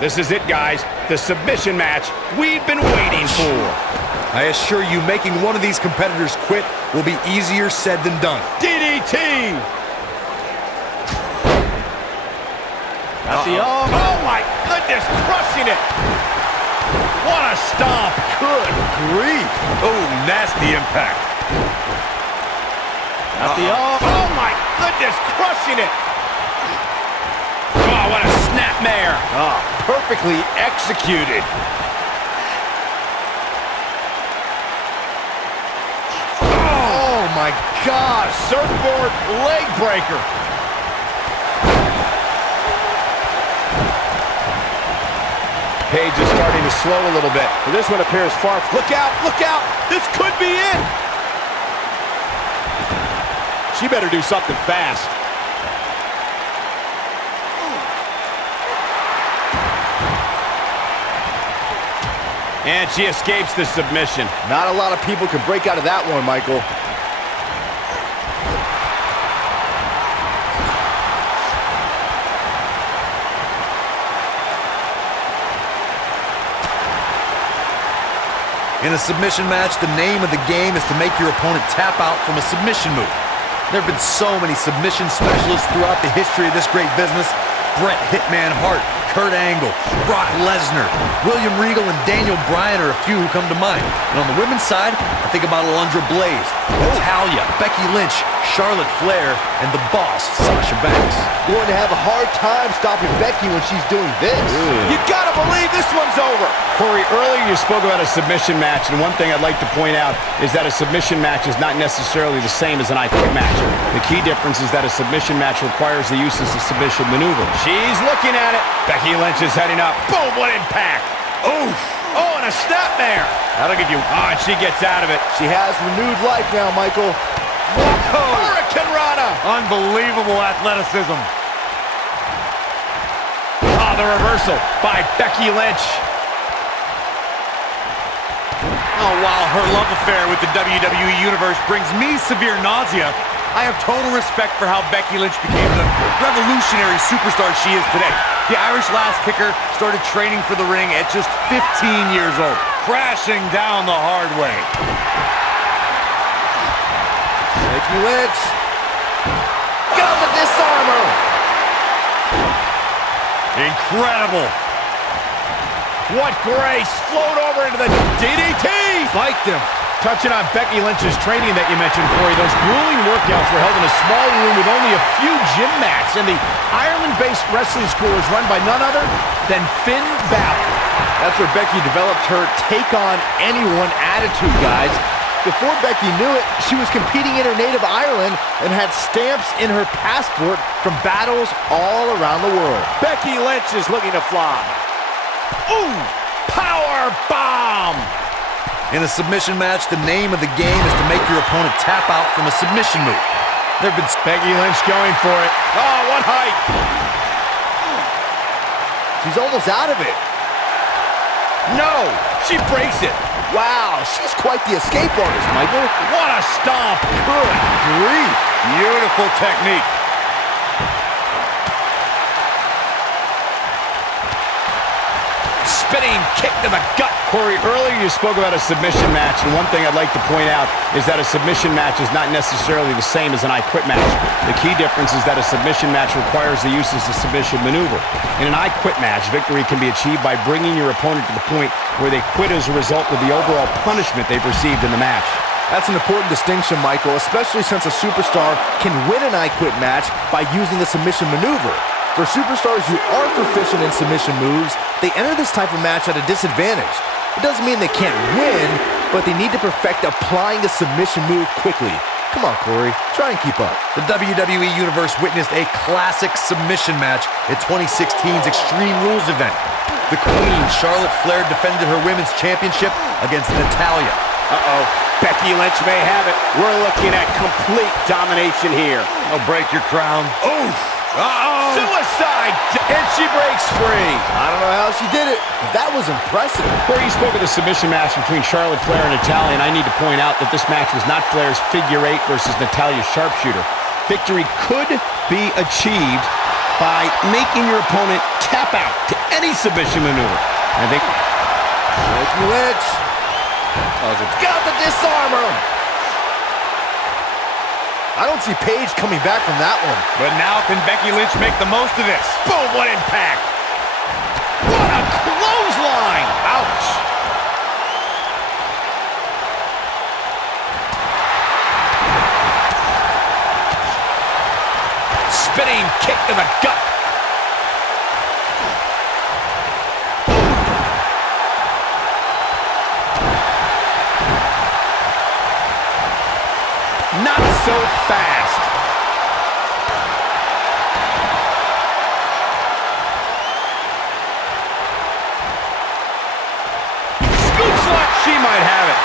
This is it, guys. The submission match we've been waiting for. I assure you, making one of these competitors quit will be easier said than done. DDT! Oh, my goodness, crushing it! What a stomp! Good grief! Oh, nasty impact. Oh, my goodness, crushing it! Oh, what a snapmare! Oh, perfectly executed. Oh, my gosh! Surfboard leg breaker! Paige is starting to slow a little bit. This one appears far. Look out! Look out! This could be it! She better do something fast. And she escapes the submission. Not a lot of people can break out of that one, Michael. In a submission match, the name of the game is to make your opponent tap out from a submission move. There have been so many submission specialists throughout the history of this great business. Bret Hitman Hart, Kurt Angle, Brock Lesnar, William Regal, and Daniel Bryan are a few who come to mind. And on the women's side, I think about Alundra Blaze, Natalya, Becky Lynch, Charlotte Flair, and the boss, Sasha Banks. You're going to have a hard time stopping Becky when she's doing this. You gotta believe this one's over. Corey, earlier you spoke about a submission match, and one thing I'd like to point out is that a submission match is not necessarily the same as an I Quit match. The key difference is that a submission match requires the use of the submission maneuver. She's looking at it. Becky Lynch is heading up. Boom, what impact. Oof. Oh, and a snapmare. That'll give you... Oh, and she gets out of it. She has renewed life now, Michael. Whoa. Hurricane Rana. Unbelievable athleticism. Oh, the reversal by Becky Lynch. Oh, while her love affair with the WWE Universe brings me severe nausea, I have total respect for how Becky Lynch became the revolutionary superstar she is today. The Irish last kicker started training for the ring at just 15 years old. Crashing down the hard way. Becky Lynch. Got the disarmer. Incredible. What grace. Float over into the DDT. Spiked him. Touching on Becky Lynch's training that you mentioned, Corey, those grueling workouts were held in a small room with only a few gym mats, and the Ireland-based wrestling school is run by none other than Finn Balor. That's where Becky developed her take-on-anyone attitude, guys. Before Becky knew it, she was competing in her native Ireland and had stamps in her passport from battles all around the world. Becky Lynch is looking to fly. Ooh! Power bomb! In a submission match, the name of the game is to make your opponent tap out from a submission move. There have been... Becky Lynch going for it. Oh, what height! She's almost out of it. No! She breaks it. Wow, she's quite the escape artist, Michael. What a stomp! Good grief! Beautiful technique. Spinning kick to the gut. Corey, earlier you spoke about a submission match, and one thing I'd like to point out is that a submission match is not necessarily the same as an I Quit match. The key difference is that a submission match requires the use of the submission maneuver. In an I Quit match, victory can be achieved by bringing your opponent to the point where they quit as a result of the overall punishment they've received in the match. That's an important distinction, Michael, especially since a superstar can win an I Quit match by using the submission maneuver. For superstars who aren't proficient in submission moves, they enter this type of match at a disadvantage. It doesn't mean they can't win, but they need to perfect applying the submission move quickly. Come on, Corey, try and keep up. The WWE Universe witnessed a classic submission match at 2016's Extreme Rules event. The Queen, Charlotte Flair, defended her Women's Championship against Natalya. Uh-oh. Becky Lynch may have it. We're looking at complete domination here. I'll break your crown. Oof! Uh-oh! Suicide! And she breaks free. I don't know how she did it, but that was impressive. Corey, you spoke of the submission match between Charlotte Flair and Natalya, and I need to point out that this match was not Flair's figure eight versus Natalya's sharpshooter. Victory could be achieved by making your opponent tap out to any submission maneuver. I think... Lynch. Got the disarmer. I don't see Paige coming back from that one. But now can Becky Lynch make the most of this? Boom, what impact! What a clothesline! Ouch! Spinning kick to the gut. Not so fast. Scoop slot. She might have it.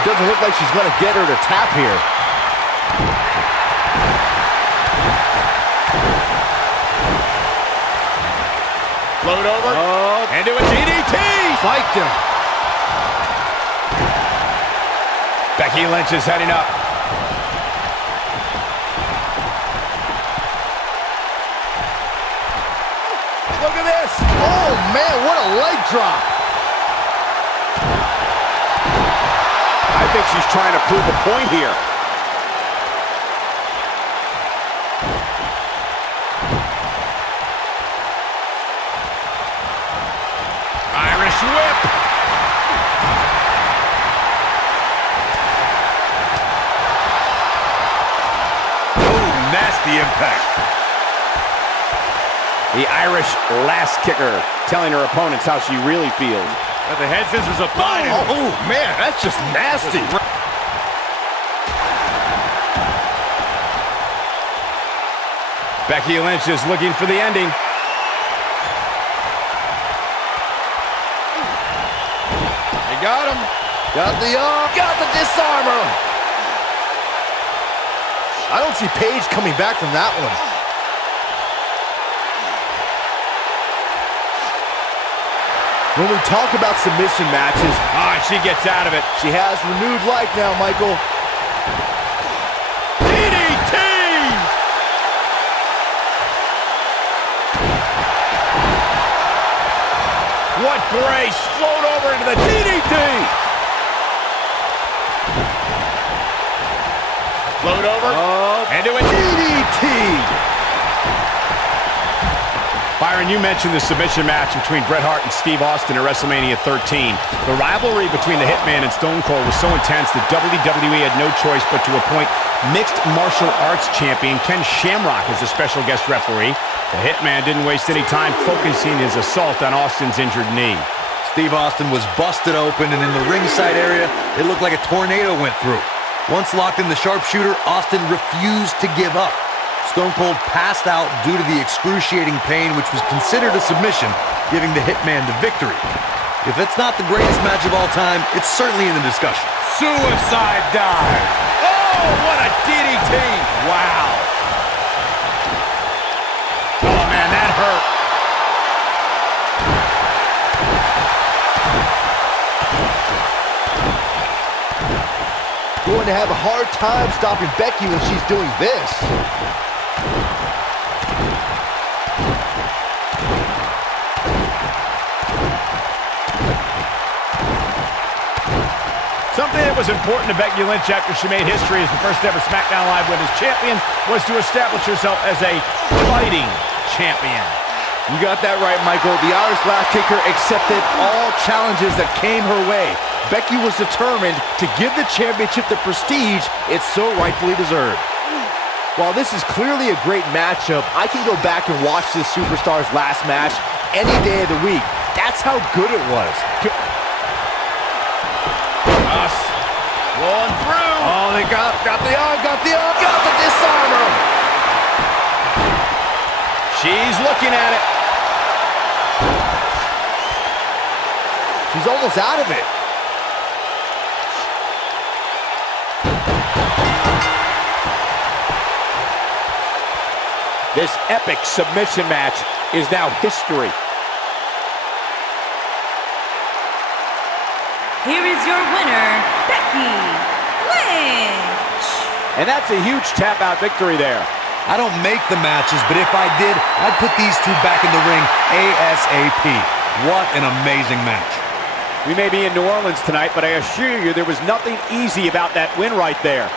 It doesn't look like she's going to get her to tap here. Float over. Oh. Into a DDT. Spiked him. Becky Lynch is heading up. Look at this. Oh, man, what a leg drop. I think she's trying to prove a point here. Irish whip. Nasty impact. The Irish last kicker, telling her opponents how she really feels. But the head scissors applied. Oh, man, that's just nasty. Becky Lynch is looking for the ending. They got him. Got the disarmer. I don't see Paige coming back from that one. When we talk about submission matches, She gets out of it. she has renewed life now, Michael. DDT! What grace! Float over into the DDT! Float over. Into a DDT! Byron, you mentioned the submission match between Bret Hart and Steve Austin at WrestleMania 13. The rivalry between the Hitman and Stone Cold was so intense that WWE had no choice but to appoint mixed martial arts champion Ken Shamrock as a special guest referee. The Hitman didn't waste any time focusing his assault on Austin's injured knee. Steve Austin was busted open, and in the ringside area, it looked like a tornado went through. Once locked in the sharpshooter, Austin refused to give up. Stone Cold passed out due to the excruciating pain, which was considered a submission, giving the Hitman the victory. If it's not the greatest match of all time, it's certainly in the discussion. Suicide dive. Oh, what a DDT. Wow. Oh, man, that hurt. Going to have a hard time stopping Becky when she's doing this. Something that was important to Becky Lynch after she made history as the first ever SmackDown Live Women's Champion was to establish herself as a fighting champion. You got that right, Michael. The Irish last kicker accepted all challenges that came her way. Becky was determined to give the championship the prestige it so rightfully deserved. While this is clearly a great matchup, I can go back and watch this superstar's last match any day of the week. That's how good it was. Rolling through. Oh, they got the arm, got the disarmer. She's looking at it. She's almost out of it. This epic submission match is now history. Here is your winner, Becky Lynch. And that's a huge tap-out victory there. I don't make the matches, but if I did, I'd put these two back in the ring ASAP. What an amazing match. We may be in New Orleans tonight, but I assure you there was nothing easy about that win right there.